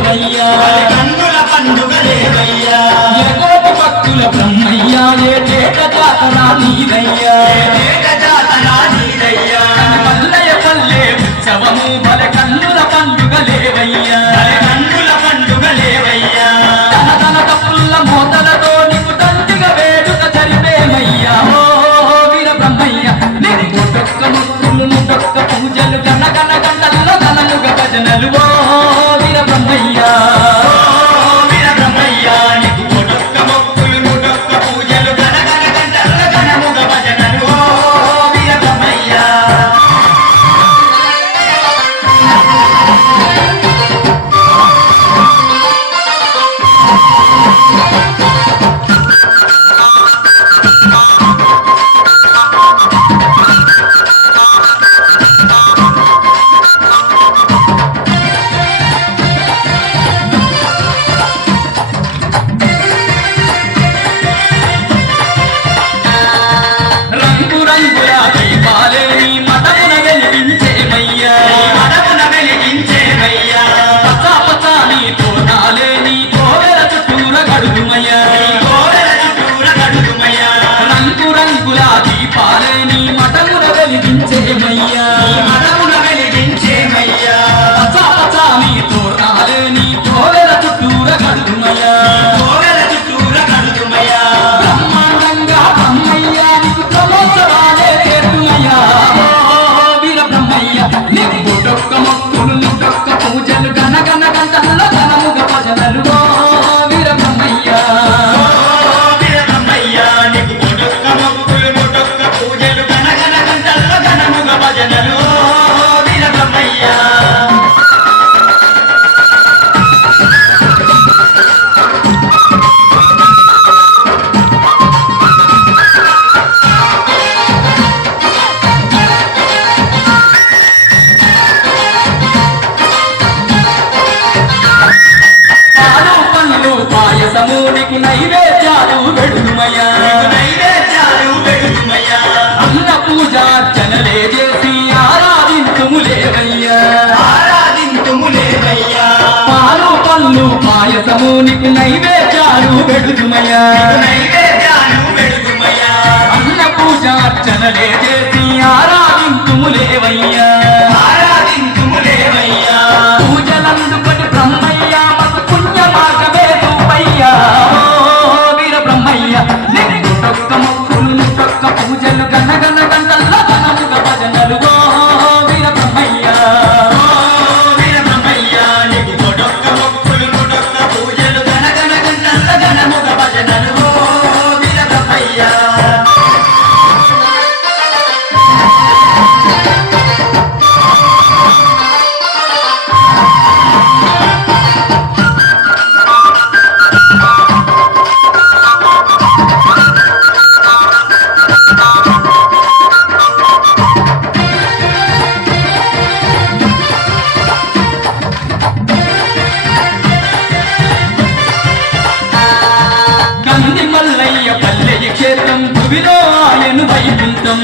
పండుగలేవయ్యా కన్నుల పండుగలేవయ్యా ఎగోటి భక్తుల బ్రహ్మయ్య ఏటేట జాతర నీదయ్యా మల్లయ్య పల్లె ఉత్సవము బల కన్నుల పండుగలేవయ్యా కన్నుల పండుగలేవయ్యా తన తన తప్పుల మోతలతో నీకు తండ్రిగా వేడుక జరిపేమయ్యా ఓ వీర బ్రహ్మయ్య నీకు ఒక్క ముక్కులు నువ్వొక్క పూజలు గనగన గంటల్లో గనలుగా భజనలు ఓ వీర బ్రహ్మయ్య దీపాలని మఠమున వెలిగించేమయ్యా మఠమున వెలిగించేమయ్యా పచాపచాని తోరణాలని కోవెల చుట్టూర కడుమయ్యా బ్రహ్మాండంగా బ్రహ్మయ్య నీకు బ్రహ్మోత్సవాలే చేతుమయ్యా వీర బ్రహ్మయ్య నీకు పుట్టొక్క మొక్కులు ముట్టొక్క పూజలు గనగన గంటల్లో గనముగ భజనలు వీర బ్రహ్మయ్య పాయసమునికి నైవేద్యాలు పెడుమయ్యా అన్న పూజార్చనలే చేసి ఆరాధింతుములేవయ్యా పాలు పళ్ళు పాయసమునికి నైవేద్యాలు పెడుమయ్యా అన్న పూజార్చనలే చేసి ఆరాధింతుములేవయ్యా పూజలందుకొని బ్రహ్మయ్య మత పుణ్య మార్గమే రూపయ్యా వీర బ్రహ్మయ్య నీకు ఒక్క మొక్కులు ఒక్క పూజలు గనగన గంటల్లో గనముగ భజనలు వీర బ్రహ్మయ్య కంది మల్లయ్య పల్లె క్షేత్రం భువిలో ఆయన వైకుంఠం